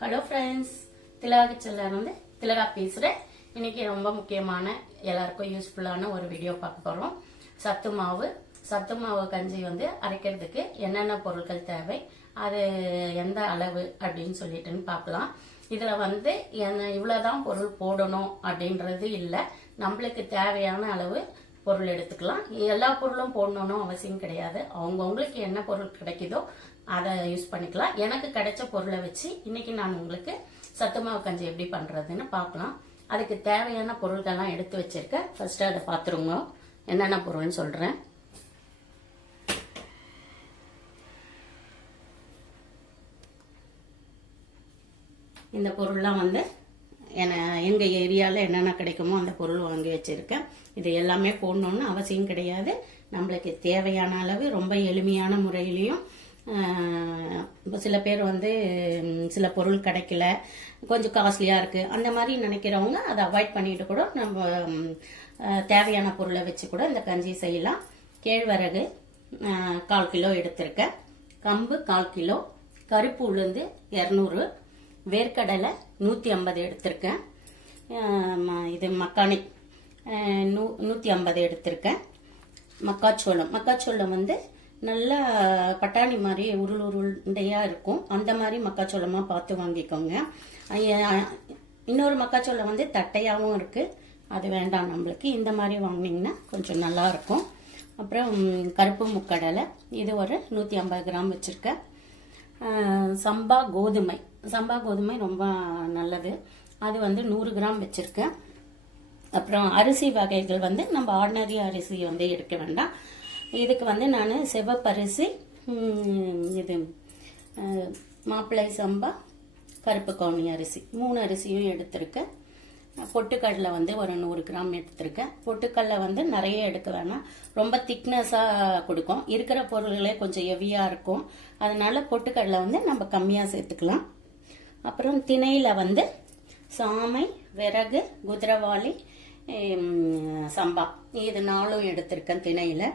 Hello friends திலகா கிச்சன்லேருந்து வந்து திலகா பேசுகிறேன் இன்னைக்கு ரொம்ப முக்கியமான எல்லாருக்கும் யூஸ்ஃபுல்லான ஒரு வீடியோ பார்க்க போகிறோம் சத்து மாவு. சத்து மாவு கஞ்சி வந்து அரைக்கிறதுக்கு என்னென்ன பொருட்கள் தேவை அது எந்த அளவு அப்படின்னு சொல்லிட்டுன்னு பார்க்கலாம். இதில் வந்து என்ன இவ்வளோதான் பொருள் போடணும் அப்படின்றது இல்லை. நம்மளுக்கு தேவையான அளவு பொருள் எடுத்துக்கலாம். எல்லா பொருளும் போடணும்னு அவசியம் கிடையாது. அவங்கவுங்களுக்கு என்ன பொருள் கிடைக்குதோ அதை யூஸ் பண்ணிக்கலாம். எனக்கு கிடைச்ச பொருளை வச்சு இன்னைக்கு நான் உங்களுக்கு சத்து மாவு கஞ்சி எப்படி பண்றதுன்னு பார்க்கலாம். அதுக்கு தேவையான பொருள்கள்லாம் எடுத்து வச்சிருக்கேன். ஃபர்ஸ்ட் அதை பார்த்துருங்க என்னென்ன பொருள்னு சொல்றேன். இந்த பொருள்லாம் வந்து என எங்கள் ஏரியாவில் என்னென்ன கிடைக்குமோ அந்த பொருள் வாங்கி வச்சுருக்கேன். இது எல்லாமே போடணுன்னு அவசியம் கிடையாது. நம்மளுக்கு தேவையான அளவு ரொம்ப எளிமையான முறையிலையும் இப்போ சில பேர் வந்து சில பொருள் கிடைக்கல கொஞ்சம் காஸ்ட்லியாக இருக்குது அந்த மாதிரி நினைக்கிறவங்க அதை அவாய்ட் பண்ணிட்டு கூட நம்ம தேவையான பொருளை வச்சு கூட இந்த கஞ்சி செய்யலாம். கேழ்வரகு கால் கிலோ எடுத்திருக்கேன் கம்பு கால் கிலோ. கருப்பு உளுந்து இரநூறு. வேர்க்கடலை நூற்றி ஐம்பது எடுத்திருக்கேன் ம- இது மக்காணி நூ நூற்றி ஐம்பது எடுத்திருக்கேன் மக்காச்சோளம். மக்காச்சோளம் வந்து நல்லா பட்டாணி மாதிரி உருள் உருண்டையாக இருக்கும். அந்த மாதிரி மக்காச்சோளமாக பார்த்து வாங்கிக்கோங்க. இன்னொரு மக்காச்சோளம் வந்து தட்டையாகவும் இருக்குது அது வேண்டாம் நம்மளுக்கு. இந்த மாதிரி வாங்கினீங்கன்னா கொஞ்சம் நல்லாயிருக்கும் அப்புறம் கருப்பு முக்கடலை. இது ஒரு நூற்றி ஐம்பது கிராம் வச்சுருக்கேன். சம்பா கோதுமை. சம்பா கோதுமை ரொம்ப நல்லது. அது வந்து நூறு கிராம் வச்சுருக்கேன். அப்புறம் அரிசி வகைகள் வந்து நம்ம ஆர்டினரி அரிசி வந்து எடுக்க வேண்டாம். இதுக்கு வந்து நான் சிவப்பரிசி இது மாப்பிள்ளை சம்பா கருப்பு கவுனி அரிசி. மூணு அரிசியும் எடுத்திருக்கேன். பொட்டுக்கடலை வந்து ஒரு நூறு கிராம் எடுத்திருக்கேன். பொட்டுக்கடலை வந்து நிறைய எடுக்க வேணாம். ரொம்ப திக்னஸாக கொடுக்கும். இருக்கிற பொருள்களே கொஞ்சம் ஹெவியாக இருக்கும். அதனால பொட்டுக்கடலை வந்து நம்ம கம்மியாக சேர்த்துக்கலாம். அப்புறம் திணையில் வந்து சாமை விறகு குதிரவாளி சம்பா. இது நாலும் எடுத்திருக்கேன் திணையில்.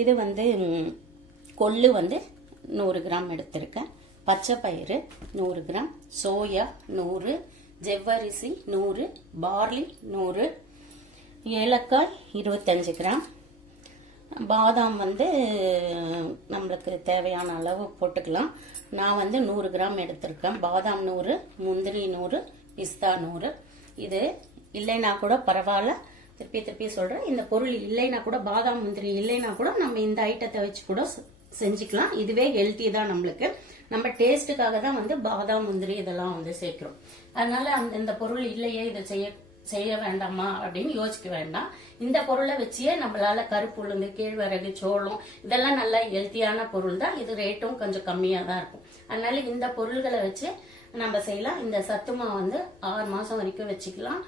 இது வந்து கொள்ளு வந்து நூறு கிராம் எடுத்திருக்கேன். பச்சை பயிறு நூறு கிராம் சோயா நூறு ஜெவ்வரிசி நூறு பார்லி நூறு ஏலக்காய் இருபத்தஞ்சு கிராம். பாதாம் வந்து நம்மளுக்கு தேவையான அளவு போட்டுக்கலாம். நான் வந்து நூறு கிராம் எடுத்திருக்கேன். பாதாம் நூறு முந்திரி நூறு பிஸ்தா நூறு. இது இல்லைன்னா கூட பரவாயில்ல. திருப்பி திருப்பி சொல்கிறேன் இந்த பொருள் இல்லைன்னா கூட பாதாம் முந்திரி இல்லைன்னா கூட நம்ம இந்த ஐட்டத்தை வச்சு கூட செஞ்சுக்கலாம். இதுவே ஹெல்த்தி தான் நம்மளுக்கு. நம்ம டேஸ்ட்டுக்காக தான் வந்து பாதாம் முந்திரி இதெல்லாம் வந்து சேர்க்கிறோம். அதனால அந்த இந்த பொருள் இல்லையே இதை செய்ய செய்ய வேண்டாமா அப்படின்னு யோசிக்க வேண்டாம். இந்த பொருளை வச்சே நம்மளால கருப்பு உளுந்து கேழ்வரகு சோளம் இதெல்லாம் நல்லா ஹெல்த்தியான பொருள் தான். இது ரேட்டும் கொஞ்சம் கம்மியாக தான் இருக்கும். அதனால இந்த பொருள்களை வச்சு நம்ம செய்யலாம். இந்த சத்துமா வந்து ஆறு மாதம் வரைக்கும் வச்சுக்கலாம்.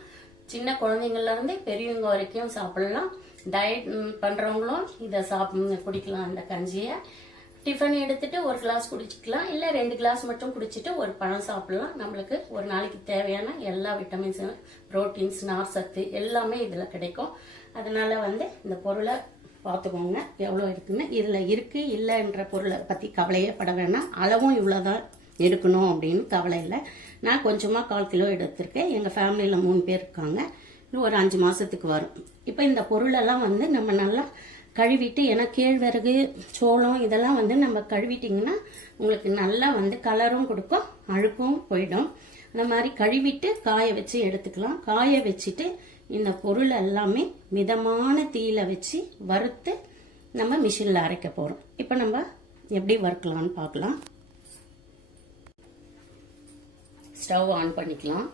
சின்ன குழந்தைங்கள்லேருந்து பெரியவங்க வரைக்கும் சாப்பிடலாம். டயட் பண்ணுறவங்களும் இதை சாப் குடிக்கலாம் அந்த கஞ்சியை. டிஃபன் எடுத்துட்டு ஒரு கிளாஸ் குடிச்சிக்கலாம். இல்லை ரெண்டு கிளாஸ் மட்டும் குடிச்சிட்டு ஒரு பழம் சாப்பிடலாம். நம்மளுக்கு ஒரு நாளைக்கு தேவையான எல்லா விட்டமின்ஸும் புரோட்டீன்ஸ் நார் சத்து எல்லாமே இதில் கிடைக்கும். அதனால வந்து இந்த பொருளை பார்த்துக்கோங்க. எவ்வளோ இருக்குன்னு. இதில் இருக்குது இல்லைன்ற பொருளை பற்றி கவலையே பட வேணாம். அளவும் இவ்வளோதான் இருக்கணும் அப்படின்னு கவலை இல்லை. நான் கொஞ்சமாக கால் கிலோ எடுத்திருக்கேன். எங்கள் ஃபேமிலியில் மூணு பேர் இருக்காங்க. இன்னும் ஒரு அஞ்சு மாதத்துக்கு வரும். இப்போ இந்த பொருளெல்லாம் வந்து நம்ம நல்லா கழுவிட்டு ஏன்னா கேழ்வரகு சோளம் இதெல்லாம் வந்து நம்ம கழுவிட்டிங்கன்னா உங்களுக்கு நல்லா வந்து கலரும் கொடுக்கும் அழுக்கும் போயிடும். அந்த மாதிரி கழுவிட்டு காய வச்சு எடுத்துக்கலாம். காய வச்சுட்டு இந்த பொருள் எல்லாமே மிதமான தீயில வச்சு வறுத்து நம்ம மிஷினில் அரைக்க போகிறோம் இப்போ நம்ம எப்படி வறுக்கலாம்னு பார்க்கலாம். ஸ்டவ் ஆன் பண்ணிக்கலாம்.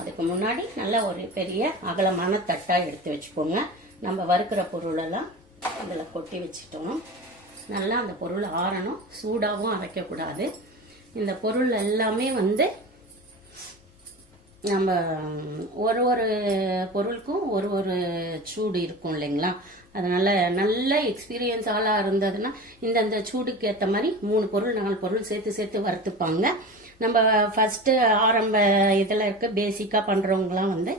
அதுக்கு முன்னாடி நல்ல ஒரு பெரிய அகலமான தட்டாக எடுத்து வச்சுக்கோங்க. நம்ம வறுக்கிற பொருளெல்லாம் இதில் கொட்டி வச்சுட்டோம். நல்லா அந்த பொருள் ஆறணும். சூடாகவும் அரைக்கக்கூடாது. இந்த பொருள் எல்லாமே வந்து நம்ம ஒரு ஒரு பொருளுக்கும் ஒரு ஒரு சூடு இருக்கும் இல்லைங்களா? அதனால நல்ல எக்ஸ்பீரியன்ஸ் ஆளாக இருந்ததுன்னா இந்தந்த சூடுக்கு ஏற்ற மாதிரி மூணு பொருள் நாலு பொருள் சேர்த்து சேர்த்து வறுத்துப்பாங்க. நம்ம ஃபஸ்ட்டு ஆரம்ப இதில் இருக்க பேசிக்காக பண்ணுறவங்களாம் வந்து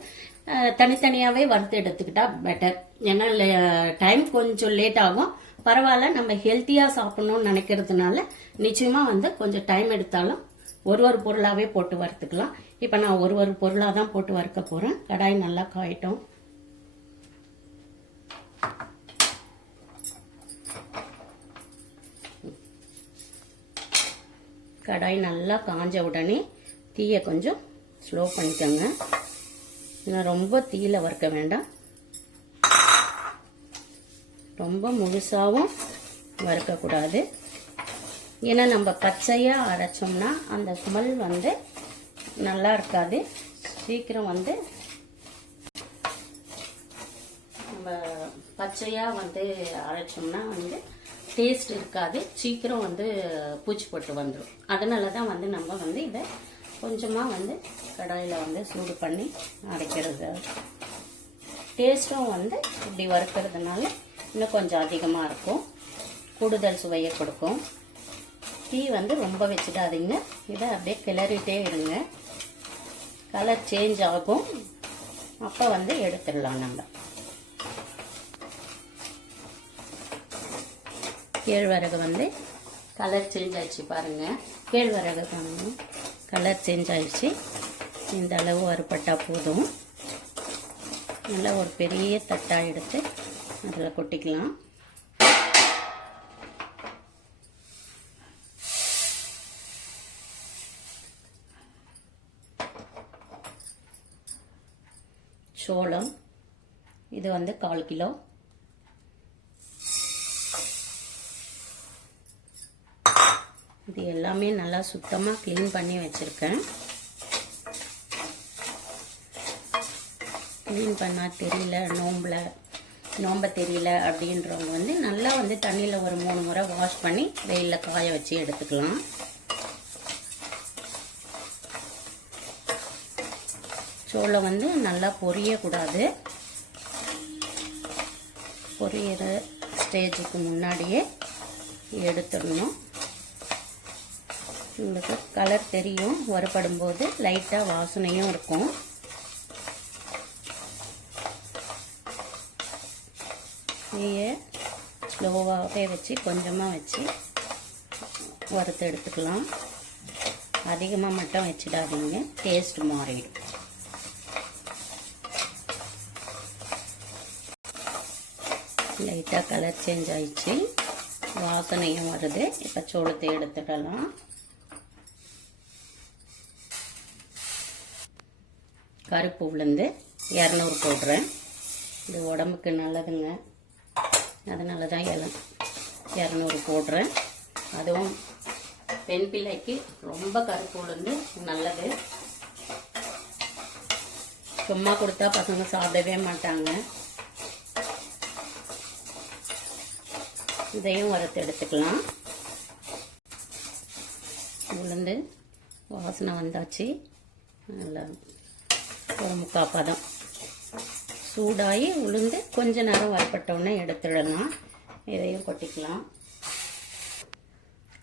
தனித்தனியாகவே வறுத்து எடுத்துக்கிட்டா பெட்டர் ஏன்னா டைம் கொஞ்சம் லேட் ஆகும். பரவாயில்ல நம்ம ஹெல்த்தியாக சாப்பிட்ணும்னு நினைக்கிறதுனால நிச்சயமாக வந்து கொஞ்சம் டைம் எடுத்தாலும் ஒரு ஒரு பொருளாகவே போட்டு வறுத்துக்கலாம். இப்போ நான் ஒரு ஒரு பொருளாக தான் போட்டு வறுக்க போகிறேன் கடாய் நல்லா காயட்டும். கடாய் நல்லா காஞ்ச உடனே தீயை கொஞ்சம் ஸ்லோ பண்ணிக்கோங்க. நான் ரொம்ப தீயில் வறுக்க வேண்டாம். ரொம்ப முழுசாகவும் வறுக்கக்கூடாது. ஏன்னா நம்ம பச்சையாக அரைச்சோம்னா அந்த ஸ்மெல் வந்து நல்லா இருக்காது. சீக்கிரம் வந்து நம்ம பச்சையாக வந்து அரைச்சோம்னா வந்து டேஸ்ட் இருக்காது. சீக்கிரம் வந்து பூச்சி போட்டு வந்துடும் அதனால தான் வந்து நம்ம வந்து இதை கொஞ்சமாக வந்து கடாயில் வந்து சூடு பண்ணி அரைக்கிறது. டேஸ்ட்டும் வந்து இப்படி வறுக்கிறதுனால இன்னும் கொஞ்சம் அதிகமாக இருக்கும். கூடுதல் சுவையை கொடுக்கும். டீ வந்து ரொம்ப வச்சிடாதீங்க. இதை அப்படியே கிளறிட்டே இருங்க. கலர் சேஞ்ச் ஆகும். அப்போ வந்து எடுத்துடலாம் நம்ம. கேழ்வரகு வந்து கலர் சேஞ்ச் ஆயிடுச்சு பாருங்கள் கேழ்வரகு பாருங்க. கலர் சேஞ்ச் ஆயிடுச்சு. இந்த அளவு வறுபட்டா போதும். நல்லா ஒரு பெரிய தட்டாக எடுத்து அதில் கொட்டிக்கலாம் சோளம் இது வந்து கால் கிலோ. இது எல்லாமே நல்லா சுத்தமாக க்ளீன் பண்ணி வச்சுருக்கேன். க்ளீன் பண்ணால் தெரியல நோம்பில் நோம்ப தெரியல அப்படின்றவங்க வந்து நல்லா வந்து தண்ணியில் ஒரு மூணு முறை வாஷ் பண்ணி வெயிலில் காய வச்சு எடுத்துக்கலாம். சோளம் வந்து நல்லா பொரியக்கூடாது. பொரியிற ஸ்டேஜுக்கு முன்னாடியே எடுத்துடணும். உங்களுக்கு கலர் தெரியும். வறுபடும் போது லைட்டாக வாசனையும் இருக்கும். தீயை ஸ்லோவாகவே வச்சு கொஞ்சமாக வச்சு வறுத்து எடுத்துக்கலாம். அதிகமாக மட்டும் வச்சிடாதீங்க. டேஸ்ட் மாறிடும். லைட்டாக கலர் சேஞ்ச் ஆயிடுச்சு. வாசனையும் வருது. இப்போ சோளத்தை எடுத்துடலாம். கருப்பு உளுந்து இரநூறு போடுறேன். இது உடம்புக்கு நல்லதுங்க. அதனால தான் எல இரநூறு போடுறேன். அதுவும் பெண் பிள்ளைக்கு ரொம்ப கருப்பு உளுந்து நல்லது. சும்மா கொடுத்தா பசங்க சாப்பிடவே மாட்டாங்க. இதையும் வறுத்து எடுத்துக்கலாம். உளுந்து வாசனை வந்தாச்சு. நல்லா ஒரு முக்கால் பதம். சூடாகி உளுந்து கொஞ்ச நேரம் வறுப்பட்டோன்னே எடுத்துடலாம். இதையும் கொட்டிக்கலாம்.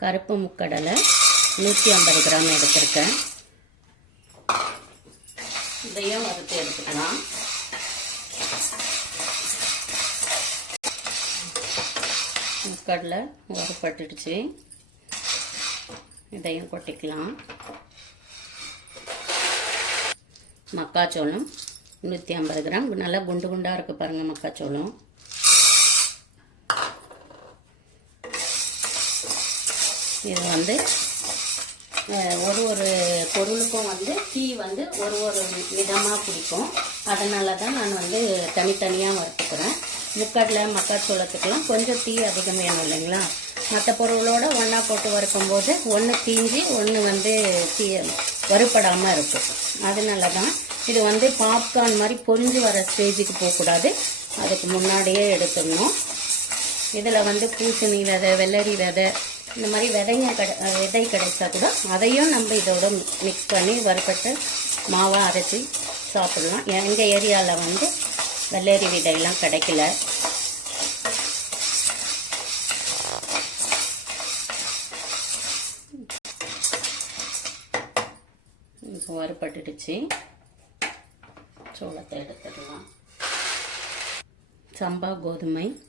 கருப்பு முக்கடலை நூற்றி ஐம்பது கிராம் எடுத்திருக்கேன். இதையும் வறுத்து எடுத்துக்கலாம். கடலை வறுப்பட்டுடுச்சு இதையும் கொட்டிக்கலாம். மக்காச்சோளம் நூற்றி ஐம்பது கிராம். நல்லா குண்டு குண்டாக இருக்குது பாருங்கள் மக்காச்சோளம். இது வந்து ஒரு ஒரு பொருளுக்கும் வந்து டீ வந்து ஒரு ஒரு விதமாக பிடிக்கும். அதனால தான் நான் வந்து தனித்தனியாக வறுத்துக்கிறேன். முக்கடலை மக்காச்சோளத்துக்கெல்லாம் கொஞ்சம் டீ அதிகம் வேணும் இல்லைங்களா? மற்ற பொருளோடு ஒன்றா போட்டு வறுக்கும்போது ஒன்று தீஞ்சி ஒன்று வந்து தீ வறுப்படாமல் இருக்கும். அதனால தான் இது வந்து பாப்கார்ன் மாதிரி பொறிஞ்சு வர ஸ்டேஜுக்கு போகக்கூடாது. அதுக்கு முன்னாடியே எடுத்துடணும். இதில் வந்து பூசணி விதை வெள்ளரி விதை இந்த மாதிரி விதைங்க கிடை விதை கிடைச்சா கூட அதையும் நம்ம இதோட மிக்ஸ் பண்ணி வறுப்பட்டு மாவாக அரைச்சி சாப்பிடலாம். எங்கள் ஏரியாவில் வந்து வெள்ளரி விதையெல்லாம் கிடைக்கல. வறுபட்டுடுச்சு. சோளத்தை எடுத்துடலாம். சம்பா கோதுமை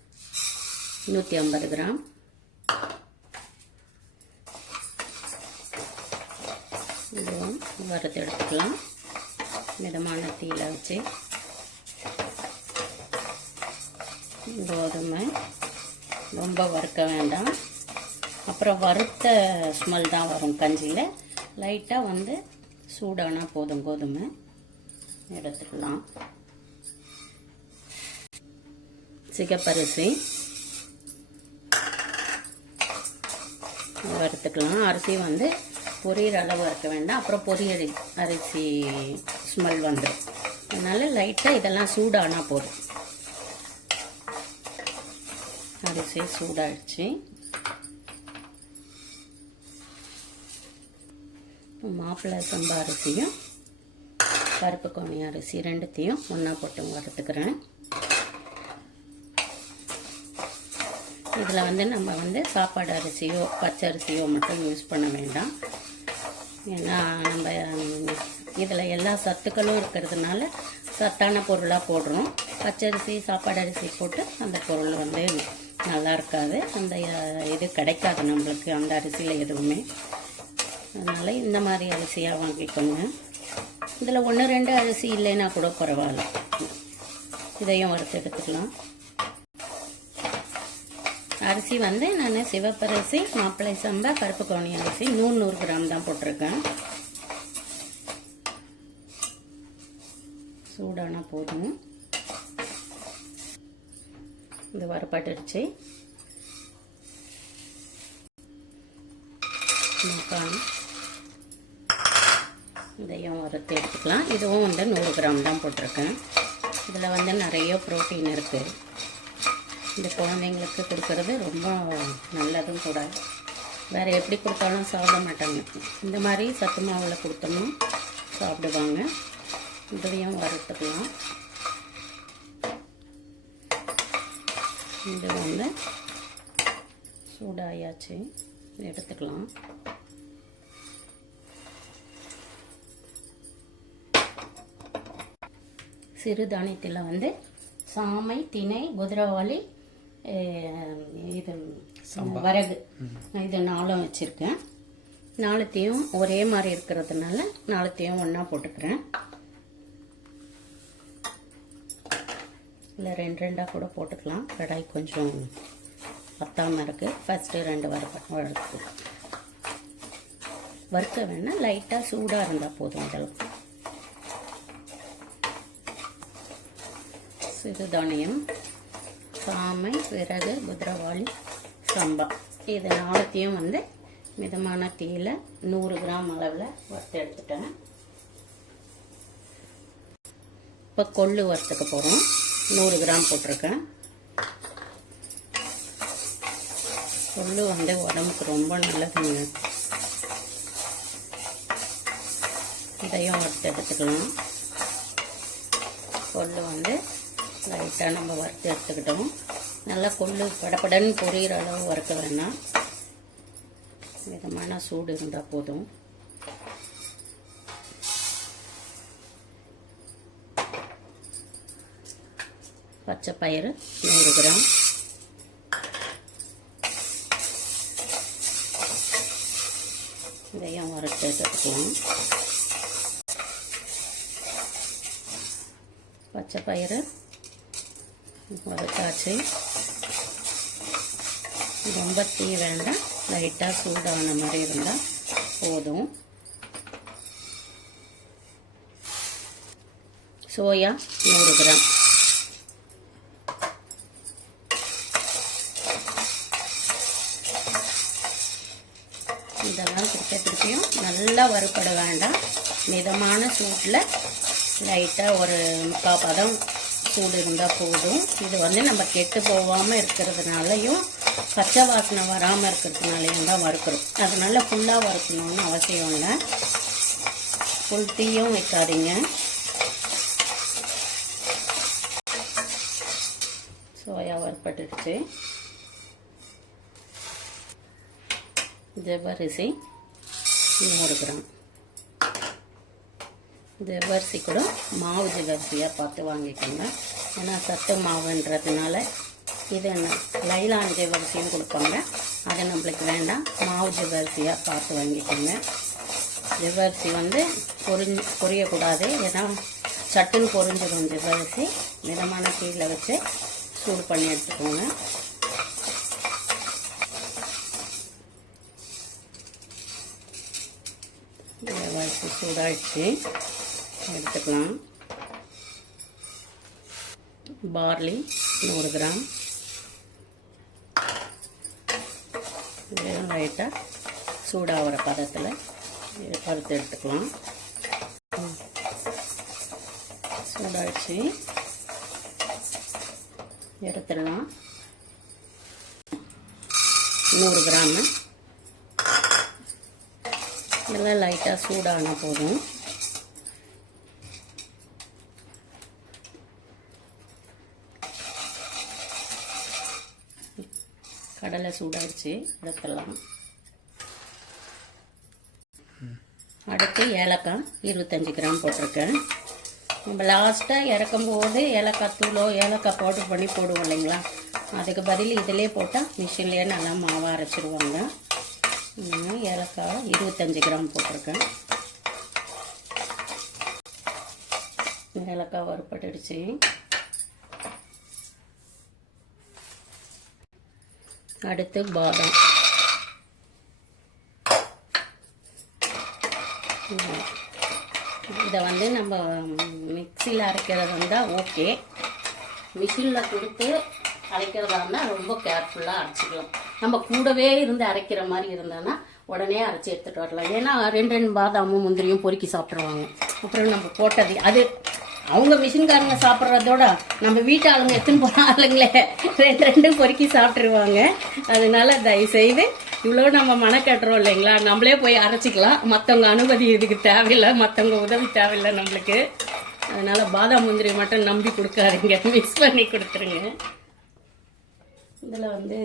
நூற்றி ஐம்பது கிராம். இதுவும் வறுத்து எடுத்துக்கலாம். மிதமான தீயில வச்சு. கோதுமை ரொம்ப வறுக்க வேண்டாம். அப்புறம் வறுத்த ஸ்மெல் தான் வரும் கஞ்சியில். லைட்டாக வந்து சூடானா போதும் கோதுமை. எடுத்துக்கலாம். சிகப்பரிசி. வறுத்துக்கலாம். அரிசி வந்து பொரியிற அளவு வறுக்க வேண்டாம். அப்புறம் பொரிய அரிசி ஸ்மெல் வந்துடும் அதனால் லைட்டாக இதெல்லாம் சூடானா போதும். அரிசி சூடாயிடுச்சு. மாப்பிள்ளை சம்பா அரிசியும் கருப்பு கோணி அரிசி ரெண்டுத்தையும் ஒன்றா போட்டு வறுத்துக்கிறேன் இதில் வந்து நம்ம வந்து சாப்பாடு அரிசியோ பச்சை அரிசியோ மட்டும் யூஸ் பண்ண வேண்டாம். ஏன்னா நம்ம இதில் எல்லா சத்துக்களும் இருக்கிறதுனால சத்தான பொருளாக போடுறோம். பச்சரிசி சாப்பாடு அரிசி போட்டு அந்த பொருள் வந்து நல்லா இருக்காது அந்த இது கிடைக்காது நம்மளுக்கு. அந்த அரிசியில் எதுவுமே. அதனால் இந்த மாதிரி அரிசியாக வாங்கிக்கோங்க. இதில் ஒன்று ரெண்டு அரிசி இல்லைன்னா கூட பரவாயில்ல. இதையும் வறுத்து எடுத்துக்கலாம். அரிசி வந்து நான் சிவப்பரிசி மாப்பிள்ளை சம்பா கருப்பு கவுனி அரிசி நூறு நூறு கிராம் தான் போட்டிருக்கேன். சூடானா போதும். இந்த வறுப்பட்டுடுச்சு இதையும் வறுத்து எடுத்துக்கலாம். இதுவும் வந்து நூறு கிராம் தான் போட்டிருக்கேன். இதில் வந்து நிறைய ப்ரோட்டீன் இருக்குது இந்த குழந்தைங்களுக்கு கொடுக்கறது ரொம்ப நல்லதும் கூட. வேறு எப்படி கொடுத்தாலும் சாப்பிட மாட்டாங்க. இந்த மாதிரி சத்து மாவில் கொடுத்தோம்னா சாப்பிடுவாங்க. இதையும் வறுத்துக்கலாம். இது வந்து சூடாயாச்சு. எடுத்துக்கலாம். சிறுதானியத்தில் வந்து சாமை திணை குதிரவாளி இது வரகு. இது நாலும் வச்சுருக்கேன். நாலுத்தையும் ஒரே மாதிரி இருக்கிறதுனால நாலுத்தையும் ஒன்றா போட்டுக்கிறேன். இல்லை ரெண்டு ரெண்டாக கூட போட்டுக்கலாம். கடாய் கொஞ்சம் பத்தாமல் இருக்குது ஃபஸ்ட்டு ரெண்டு வறுப்ப வறுத்து வறுக்க வேணால் லைட்டாக சூடாக இருந்தால் போதும் இதெல்லாம். சிறுதானியம் சாமை விறகு குதிரவாளி சம்பா. இது நாலுத்தையும் வந்து மிதமான தீயில் நூறு கிராம் அளவில் வறுத்து எடுத்துட்டேன். இப்போ கொள்ளு வறுத்துக்க போகிறோம் நூறு கிராம் போட்டிருக்கேன். கொள்ளு வந்து உடம்புக்கு ரொம்ப நல்லதுங்க. இதையும் வறுத்து எடுத்துக்கலாம். கொள்ளு வந்து லைட்டாக நம்ம வறுத்து எடுத்துக்கிட்டோம். நல்லா கொள்ளு படபடன்னு பொரியிற அளவு வறுக்க வேணாம். மிதமான சூடு இருந்தால் போதும். பச்சை பயிறு நூறு கிராம். இதையும் வறுத்து எடுத்துக்கலாம் பச்சை பயிறு வறுத்தாச்சு ரொம்ப தீ வேண்டாம். லைட்டாக சூடான மாதிரி இருந்தால் போதும். சோயா நூறு கிராம் இதெல்லாம் திருப்ப திருப்பியும் கருப்பட வேண்டாம். மிதமான சூட்டில் லைட்டாக ஒரு முக்கால் பதம் சூடு இருந்தால் போதும். இது வந்து நம்ம கெட்டு போகாமல் இருக்கிறதுனாலையும் பச்சை வாசனை வராமல் இருக்கிறதுனாலையும் தான் வறுக்கிறோம். அதனால ஃபுல்லாக வறுக்கணும்னு அவசியம் இல்லை. ஃபுல் தீயும் வைக்காதீங்க. சோயா வறுப்பட்டுடுச்சு ஜவ்வரிசி நூறு கிராம் ஜவ்வரிசி கூட மாவு ஜவ்வரிசியாக பார்த்து வாங்கிக்கோங்க. ஏன்னா சத்து மாவுன்றதுனால இது என்ன லைலான் ஜவ்வரிசியும் கொடுப்பாங்க. அது நம்மளுக்கு வேண்டாம் மாவு ஜவ்வரிசியாக பார்த்து வாங்கிக்கோங்க. ஜவ்வரிசி வந்து பொரிஞ்சு பொரியக்கூடாது. ஏன்னா சட்டுன்னு பொரிஞ்சிடும் ஜவ்வரிசி மிதமான கீழே வச்சு சூடு பண்ணி எடுத்துக்கோங்க. ஜவ்வரிசி சூடாகிடுச்சு எடுத்துக்கலாம். பார்லி நூறு கிராம். வெறும் லைட்டாக சூடாகிற பதத்தில் பருத்து எடுத்துக்கலாம். சூடாகிடுச்சு எடுத்துடலாம். நூறு கிராமு நல்லா லைட்டாக சூடான போதும் கடலை சூடாகிடுச்சு எடுத்துடலாம் அடுத்து ஏலக்காய் இருபத்தஞ்சி கிராம் போட்டிருக்கேன் நம்ம லாஸ்ட்டாக இறக்கும் போது ஏலக்காய் தூளோ ஏலக்காய் பவுடர் பண்ணி போடுவோம் இல்லைங்களா அதுக்கு பதில் இதிலே போட்டால் மிஷின்லேயே நல்லா மாவை அரைச்சிடுவாங்க நான் ஏலக்காய் இருபத்தஞ்சி கிராம் போட்டிருக்கேன். ஏலக்காய் வறுப்பட்டுடுச்சு அடுத்து பாதாம். இதை வந்து நம்ம மிக்சியில் அரைக்கிறது வந்தால் ஓகே. மிஷினில் கொடுத்து அரைக்கிறதா இருந்தால் ரொம்ப கேர்ஃபுல்லாக அரைச்சிக்கலாம். நம்ம கூடவே இருந்து அரைக்கிற மாதிரி இருந்தோன்னா உடனே அரைச்சி எடுத்துகிட்டு வரலாம். ஏன்னா ரெண்டு ரெண்டு பாதாமும் முந்திரியும் பொறுக்கி சாப்பிட்ருவாங்க அப்புறம் நம்ம போட்டது அது அவங்க மிஷின்காரங்க சாப்பிட்றதோட நம்ம வீட்டு ஆளுங்க எடுத்துன்னு போன ஆளுங்களே ரெண்டு ரெண்டும் பொறுக்கி சாப்பிட்ருவாங்க அதனால தயவுசெய்து இவ்வளோ நம்ம மனக்கட்டுறோம் இல்லைங்களா? நம்மளே போய் அரைச்சிக்கலாம். மற்றவங்க அனுமதி இதுக்கு தேவையில்லை மற்றவங்க உதவி தேவையில்லை நம்மளுக்கு. அதனால பாதாம் முந்திரி மட்டும் நம்பி கொடுக்காதீங்க. மிக்ஸ் பண்ணி கொடுத்துருங்க. இதில் வந்து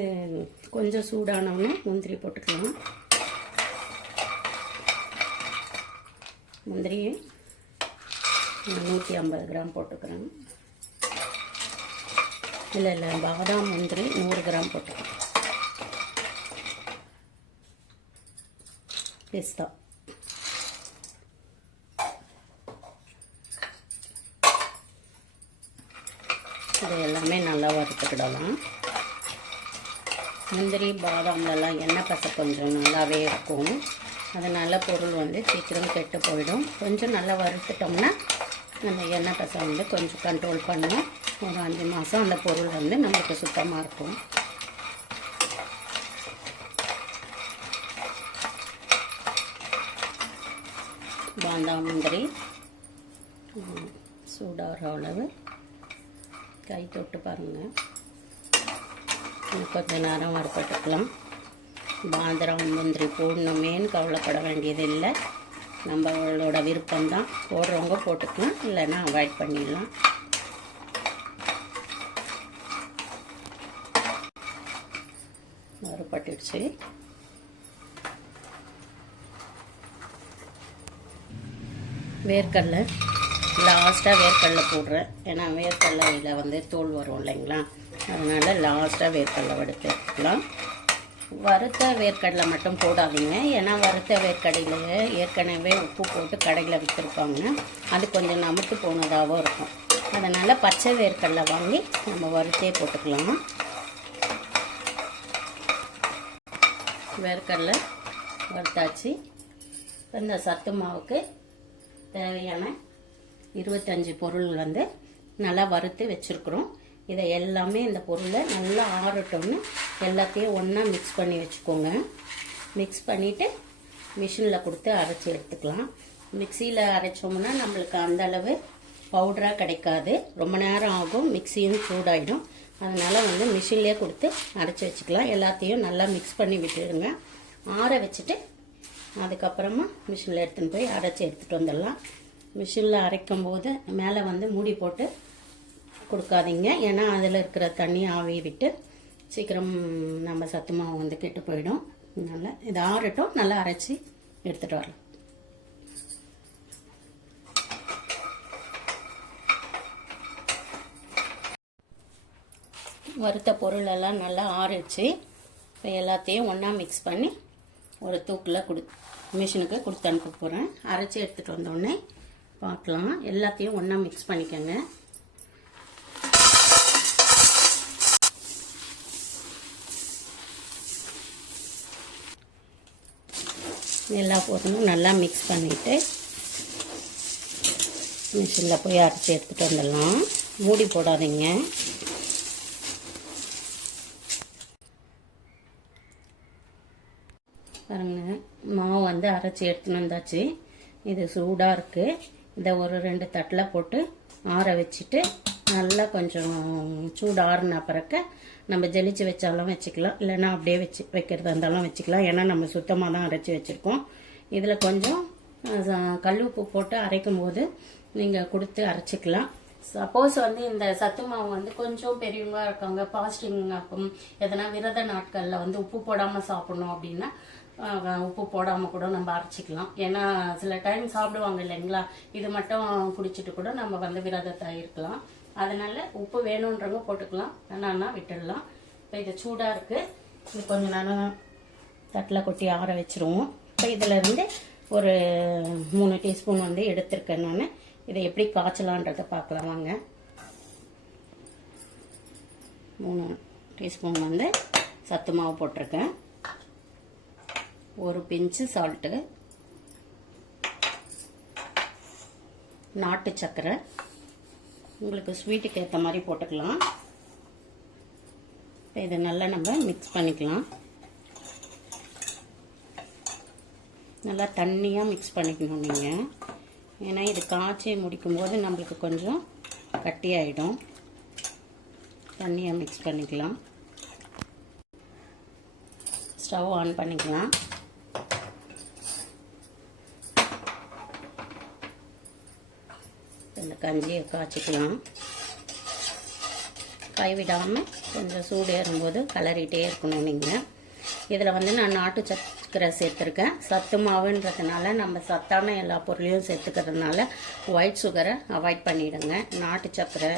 கொஞ்சம் சூடானவுடனே முந்திரி போட்டுக்கலாம். முந்திரியை நூற்றி ஐம்பது கிராம் போட்டுக்கிறேன். இல்லை இல்லை பாதாம் முந்திரி நூறு கிராம் போட்டுக்கிறேன். பிஸ்தா இது எல்லாமே நல்லா வறுத்துக்கிடலாம். முந்திரி பாதாம்லலாம் எண்ணெய் பசை கொஞ்சம் நல்லாவே இருக்கும். அதனால் பொருள் வந்து சீக்கிரம் கெட்டு போயிடும். கொஞ்சம் நல்லா வறுத்துட்டோம்னா நம்ம எண்ணெய் பசை வந்து கொஞ்சம் கண்ட்ரோல் பண்ணும். ஒரு அஞ்சு மாதம் அந்த பொருள் வந்து நம்மளுக்கு சுத்தமாக இருக்கும். பாதாம் முந்திரி சூடாகிற அளவு. கை தொட்டு பாருங்கள் கொஞ்ச நேரம் வறுப்பட்டுக்கலாம் பாந்திரம் முந்திரி போடணுமேன்னு கவலைப்பட வேண்டியதில்லை நம்மளோட விருப்பம்தான். போடுறவங்க போட்டுக்கலாம். இல்லைன்னா அவாய்ட் பண்ணிடலாம். வறுப்பட்டுடுச்சு வேர்க்கடலை. லாஸ்ட்டாக வேர்க்கடலை போடுறேன். ஏன்னா வேர்க்கடலையில் வந்து தோல் வரும் இல்லைங்களா? அதனால் லாஸ்ட்டாக வேர்க்கடலை வறுத்துக்கலாம் வறுத்த வேர்க்கடலை மட்டும் போடாதீங்க. ஏன்னா வறுத்த வேர்க்கடையில் ஏற்கனவே உப்பு போட்டு கடையில் விற்றுருப்பாங்க அது கொஞ்சம் நமுத்து போனதாகவும் இருக்கும். அதனால் பச்சை வேர்க்கடலை வாங்கி நம்ம வறுத்தே போட்டுக்கலாம். வேர்க்கடலை வறுத்தாச்சு. இந்த சத்து மாவுக்கு தேவையான இருபத்தஞ்சி பொருள் வந்து நல்லா வறுத்து வச்சுருக்குறோம். இதை எல்லாமே இந்த பொருளை நல்லா ஆறட்டும்னு எல்லாத்தையும் ஒன்றா மிக்ஸ் பண்ணி வச்சுக்கோங்க. மிக்ஸ் பண்ணிவிட்டு மிஷினில் கொடுத்து அரைச்சி எடுத்துக்கலாம். மிக்சியில் அரைச்சோம்னா நம்மளுக்கு அந்த அளவு பவுடராக கிடைக்காது. ரொம்ப நேரம் ஆகும் மிக்சியும் சூடாயிடும். அதனால் வந்து மிஷின்லேயே கொடுத்து அரைச்சி வச்சுக்கலாம். எல்லாத்தையும் நல்லா மிக்ஸ் பண்ணி விட்டுடுங்க. ஆற வச்சுட்டு அதுக்கப்புறமா மிஷினில் எடுத்துன்னு போய் அரைச்சி எடுத்துகிட்டு வந்துடலாம். மிஷினில் அரைக்கும் போது மேலே வந்து மூடி போட்டு கொடுக்காதீங்க. ஏன்னா அதில் இருக்கிற தண்ணி ஆவி விட்டு சீக்கிரம் நம்ம சத்து மாவு வந்து கெட்டு போயிடும். நல்லா இது ஆறட்டும் நல்லா அரைச்சி எடுத்துகிட்டு வரலாம். வறுத்த பொருள் எல்லாம் நல்லா ஆறிச்சு இப்போ எல்லாத்தையும் ஒன்றா மிக்ஸ் பண்ணி ஒரு தூக்கில் கொடு மிஷினுக்கு கொடுத்து அனுப்ப போகிறேன் அரைச்சி எடுத்துகிட்டு வந்தோடனே பார்க்கலாம் எல்லாத்தையும் ஒன்றா மிக்ஸ் பண்ணிக்கோங்க. எல்லா பொருளும் நல்லா மிக்ஸ் பண்ணிவிட்டு மிஷினில் போய் அரைச்சி எடுத்துகிட்டு வந்துடலாம். மூடி போடாதீங்க. பாருங்க மாவு வந்து அரைச்சி எடுத்துன்னு வந்தாச்சு. இது சூடாக இருக்குது இதை ஒரு ரெண்டு தட்டில் போட்டு ஆற வச்சுட்டு நல்லா கொஞ்சம் சூடு ஆறுன பிறக்க நம்ம ஜெலிச்சு வச்சாலும் வச்சுக்கலாம். இல்லைன்னா அப்படியே வச்சு வைக்கிறதா இருந்தாலும் வச்சுக்கலாம். ஏன்னா நம்ம சுத்தமாக தான் அரைச்சி வச்சுருக்கோம். இதில் கொஞ்சம் கல் உப்பு போட்டு அரைக்கும் போது நீங்கள் கொடுத்து அரைச்சிக்கலாம். சப்போஸ் வந்து இந்த சத்து மாவு வந்து கொஞ்சம் பெரியவங்க இருக்காங்க பாஸ்டிங் ஆகும் எதனா விரத நாட்களில் வந்து உப்பு போடாமல் சாப்பிடணும் அப்படின்னா உப்பு போடாமல் கூட நம்ம அரைச்சிக்கலாம். ஏன்னா சில டைம் சாப்பிடுவாங்க இல்லைங்களா? இது மட்டும் குடிச்சிட்டு கூட நம்ம வந்து விரதத்தை இருக்கலாம். அதனால உப்பு வேணுன்றவங்க போட்டுக்கலாம். வேணான்னா விட்டுடலாம். இப்போ இது சூடாக இருக்குது இது கொஞ்சம் நேரம் தட்டில் கொட்டி ஆற வச்சிருவோம். இப்போ இதில் இருந்து ஒரு மூணு டீஸ்பூன் வந்து எடுத்திருக்கேன் நான். இதை எப்படி காய்ச்சலான்றதை பார்க்கலாம் வாங்க. மூணு டீஸ்பூன் வந்து சத்து மாவு போட்டிருக்கேன். ஒரு பிஞ்சு சால்ட்டு நாட்டு சர்க்கரை. உங்களுக்கு ஸ்வீட்டுக்கு ஏற்ற மாதிரி போட்டுக்கலாம். இப்போ இதை நல்லா நம்ம மிக்ஸ் பண்ணிக்கலாம். நல்லா தண்ணியாக மிக்ஸ் பண்ணிக்கணும் நீங்கள் ஏன்னா இது காய்ச்சி முடிக்கும்போது நம்மளுக்கு கொஞ்சம் கட்டியாயிடும். தண்ணியாக மிக்ஸ் பண்ணிக்கலாம். ஸ்டவ் ஆன் பண்ணிக்கலாம். இந்த கஞ்சியை காய்ச்சிக்கலாம். கைவிடாமல் கொஞ்சம் சூடு ஏறும்போது கலரிட்டே இருக்கணும் நீங்கள் இதில் வந்து நான் நாட்டு சக்கரை சேர்த்துருக்கேன். சத்து மாவுன்றதுனால நம்ம சத்தான எல்லா பொருளையும் சேர்த்துக்கிறதுனால ஒயிட் சுகரை அவாய்ட் பண்ணிவிடுங்க நாட்டு சக்கரை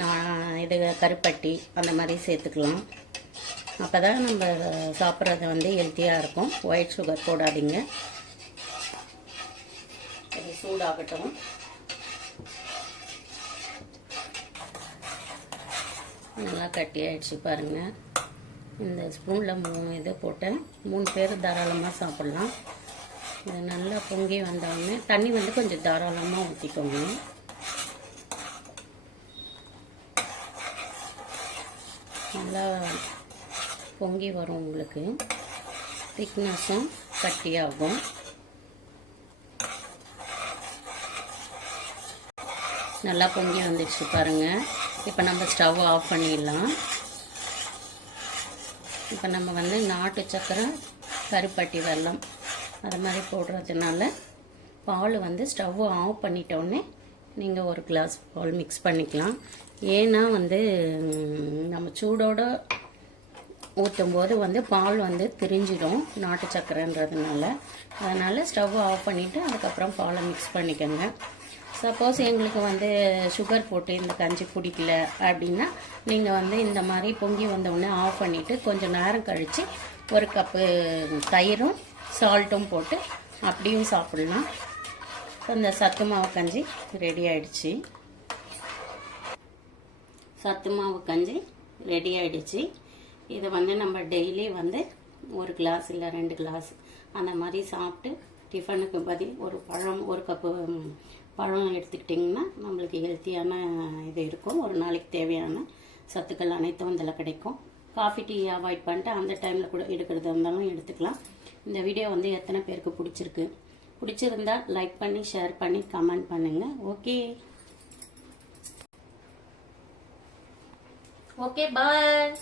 நான் இது கருப்பட்டி அந்த மாதிரி சேர்த்துக்கலாம். அப்போ தான் நம்ம சாப்பிட்றது வந்து ஹெல்த்தியாக இருக்கும். ஒயிட் சுகர் போடாதீங்க. இது சூடாகட்டும். நல்லா கட்டி ஆயிடுச்சு பாருங்க. இந்த ஸ்பூனில் மூணு இதை போட்டேன். மூணு பேர் தாராளமாக சாப்பிட்லாம். இது நல்லா பொங்கி வந்தோடனே தண்ணி வந்து கொஞ்சம் தாராளமாக ஊற்றிக்கோங்க நல்லா பொங்கி வரும் உங்களுக்கு. திக்னஸும் கட்டியாகும். நல்லா பொங்கி வந்துடுச்சு பாருங்க. இப்போ நம்ம ஸ்டவ் ஆஃப் பண்ணிடலாம். இப்போ நம்ம வந்து நாட்டு சக்கரை கருப்பட்டி வெல்லம் அது மாதிரி போடுறதுனால பால் வந்து ஸ்டவ் ஆஃப் பண்ணிட்டோடனே நீங்கள் ஒரு கிளாஸ் பால் மிக்ஸ் பண்ணிக்கலாம். ஏன்னா வந்து நம்ம சூடோடு ஊற்றும் போது வந்து பால் வந்து திரிஞ்சிடும் நாட்டு சக்கரைன்றதுனால. அதனால் ஸ்டவ் ஆஃப் பண்ணிவிட்டு அதுக்கப்புறம் பாலை மிக்ஸ் பண்ணிக்கோங்க. சப்போஸ் எங்களுக்கு வந்து சுகர் போட்டு இந்த கஞ்சி பிடிக்கல அப்படின்னா நீங்கள் வந்து இந்த மாதிரி பொங்கி வந்தவுடனே ஆஃப் பண்ணிவிட்டு கொஞ்சம் நேரம் கழித்து ஒரு கப்பு தயிரும் சால்ட்டும் போட்டு அப்படியும் சாப்பிட்லாம். இந்த சத்து மாவு கஞ்சி ரெடி ஆயிடுச்சு. சத்து மாவு கஞ்சி ரெடி ஆயிடுச்சு. இதை வந்து நம்ம டெய்லி வந்து ஒரு கிளாஸ் இல்லை ரெண்டு கிளாஸ் அந்த மாதிரி சாப்பிட்டு டிஃபனுக்கு பதில் ஒரு பழம் ஒரு கப்பு பழம் எடுத்துக்கிட்டிங்கன்னா நம்மளுக்கு ஹெல்த்தியான இது இருக்கும். ஒரு நாளைக்கு தேவையான சத்துக்கள் அனைத்தும் இதில் கிடைக்கும். காஃபி டீ அவாய்ட் பண்ணிட்டு அந்த டைமில் கூட எடுக்கிறதா இருந்தாலும் எடுத்துக்கலாம். இந்த வீடியோ வந்து எத்தனை பேருக்கு பிடிச்சிருக்கு? பிடிச்சிருந்தா லைக் பண்ணி ஷேர் பண்ணி கமெண்ட் பண்ணுங்கள் ஓகே ஓகே பாய்